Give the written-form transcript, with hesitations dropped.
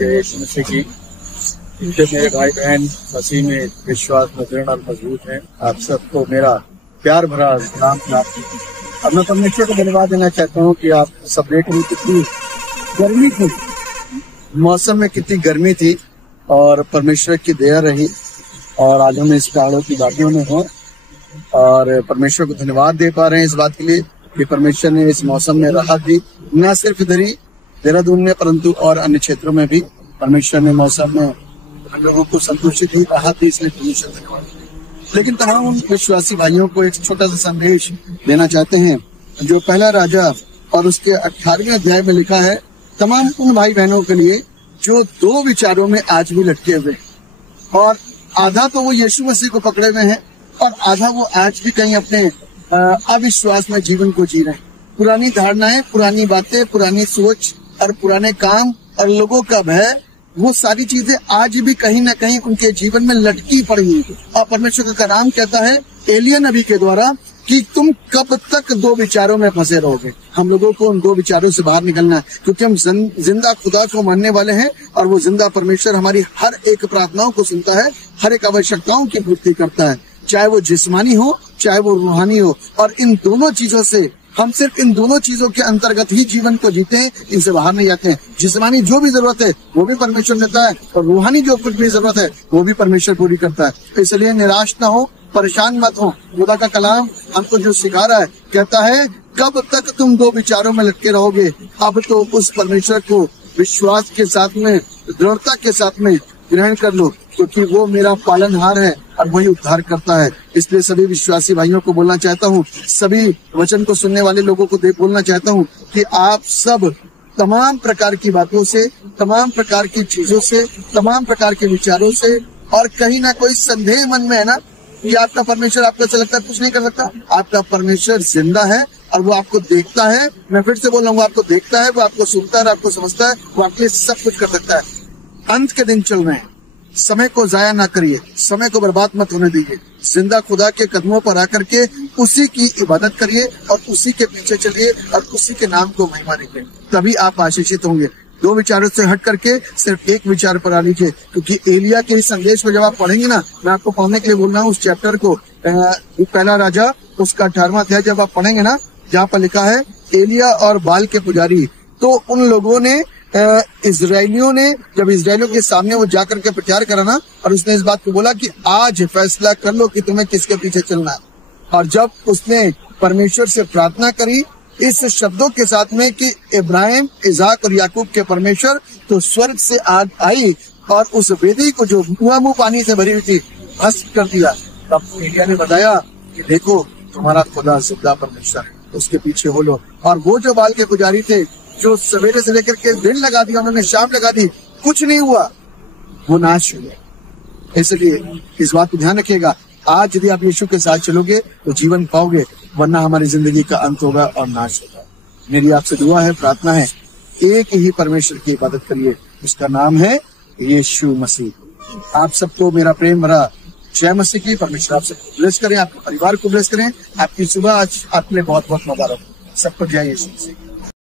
यीशु मसीह की। जो मेरे भाई बहन मसीह में विश्वास में दृढ़ और मजबूत है, आप सबको मेरा प्यार भरा सलाम। अब मैं परमेश्वर को धन्यवाद देना चाहता हूँ कि आप सब देख रहे कितनी गर्मी थी, मौसम में कितनी गर्मी थी और परमेश्वर की दया रही और आज हम इस पहाड़ों की वादियों में हैं और परमेश्वर को धन्यवाद दे पा रहे हैं इस बात के लिए कि परमेश्वर ने इस मौसम में राहत दी। न सिर्फ इधर ही देहरादून में परंतु और अन्य क्षेत्रों में भी परमेश्वर ने मौसम में लोगों को संतुष्टि दी, राहत दी, इसलिए परमेश्वर धन्यवाद। लेकिन तमाम विश्वासी भाइयों को एक छोटा सा संदेश देना चाहते हैं जो पहला राजा और उसके 18वें अध्याय में लिखा है, तमाम उन भाई बहनों के लिए जो दो विचारों में आज भी लटके हुए और आधा तो वो यीशु मसीह को पकड़े हुए हैं और आधा वो आज भी कहीं अपने अविश्वास में जीवन को जी रहे हैं। पुरानी धारणाएं, पुरानी बातें, पुरानी सोच और पुराने काम और लोगों का भय, वो सारी चीजें आज भी कहीं ना कहीं उनके जीवन में लटकी पड़ी है। और परमेश्वर का कलाम कहता है एलिय्याह नबी के द्वारा कि तुम कब तक दो विचारों में फंसे रहोगे। हम लोगों को उन दो विचारों से बाहर निकलना है क्योंकि हम जिंदा खुदा को मानने वाले हैं और वो जिंदा परमेश्वर हमारी हर एक प्रार्थनाओं को सुनता है, हर एक आवश्यकताओं की पूर्ति करता है, चाहे वो जिस्मानी हो चाहे वो रूहानी हो। और इन दोनों चीजों से हम सिर्फ इन दोनों चीजों के अंतर्गत ही जीवन को जीते हैं, इनसे बाहर नहीं जाते हैं। जिस्मानी जो भी जरूरत है वो भी परमेश्वर देता है और रूहानी जो कुछ भी जरूरत है वो भी परमेश्वर पूरी करता है। इसलिए निराश ना हो, परेशान मत हो। खुदा का कलाम हमको जो सिखा रहा है कहता है कब तक तुम दो विचारों में लटके रहोगे। अब तो उस परमेश्वर को विश्वास के साथ में, दृढ़ता के साथ में ग्रहण कर लो क्योंकि वो मेरा पालनहार है और वही उद्धार करता है। इसलिए सभी विश्वासी भाइयों को बोलना चाहता हूँ, सभी वचन को सुनने वाले लोगों को बोलना चाहता हूँ कि आप सब तमाम प्रकार की बातों से, तमाम प्रकार की चीजों से, तमाम प्रकार के विचारों से और कहीं ना कोई संदेह मन में है ना कि आपका परमेश्वर आपको ऐसा लगता है कुछ नहीं कर सकता। आपका परमेश्वर जिंदा है और वो आपको देखता है। मैं फिर से बोल रहा हूँ, वो आपको देखता है, वो आपको सुनता है, आपको समझता है, वो आपके लिए सब कुछ कर सकता है। अंत के दिन चल रहे हैं, समय को जाया ना करिए, समय को बर्बाद मत होने दीजिए। जिंदा खुदा के कदमों पर आकर के उसी की इबादत करिए और उसी के पीछे चलिए और उसी के नाम को महिमा दीजिए, तभी आप आशीषित होंगे। दो विचारों से हट करके सिर्फ एक विचार पर आ लीजिए क्योंकि एलिय्याह के इस संदेश को जब आप पढ़ेंगे ना, मैं आपको पढ़ने के लिए बोल रहा हूँ उस चैप्टर को, पहला राजा उसका 18वां अध्याय जब आप पढ़ेंगे ना, जहाँ पर लिखा है एलिय्याह और बाल के पुजारी, तो उन लोगों ने इजरायलियों ने जब इजरायलियों के सामने वो जाकर के प्रचार करा ना और उसने इस बात को बोला कि आज फैसला कर लो कि तुम्हें किसके पीछे चलना है। और जब उसने परमेश्वर से प्रार्थना करी इस शब्दों के साथ में कि इब्राहिम, इसाक और याकूब के परमेश्वर, तो स्वर्ग से आग आई और उस वेदी को जो मुंह पानी से भरी हुई थी भस्म कर दिया। तब एलिय्याह ने बताया कि देखो तुम्हारा खुदा जिंदा परमेश्वर है, उसके पीछे हो लो। और वो जो बाल के पुजारी थे जो सवेरे से लेकर के दिन लगा दिया, उन्होंने शाम लगा दी, कुछ नहीं हुआ, वो नाश हुए। इसलिए इस बात को ध्यान रखिएगा, आज यदि आप यीशु के साथ चलोगे तो जीवन पाओगे, वरना हमारी जिंदगी का अंत होगा और नाश होगा। मेरी आपसे दुआ है, प्रार्थना है, एक ही परमेश्वर की इबादत करिए, उसका नाम है यीशु मसीह। आप सबको मेरा प्रेम भरा जय मसीह की। परमेश्वर आप सबको ब्लेस करें, आपके परिवार को ब्लेस करें। आपकी सुबह आज आपके लिए बहुत बहुत मुबारक। सबको जय यीशु मसीह।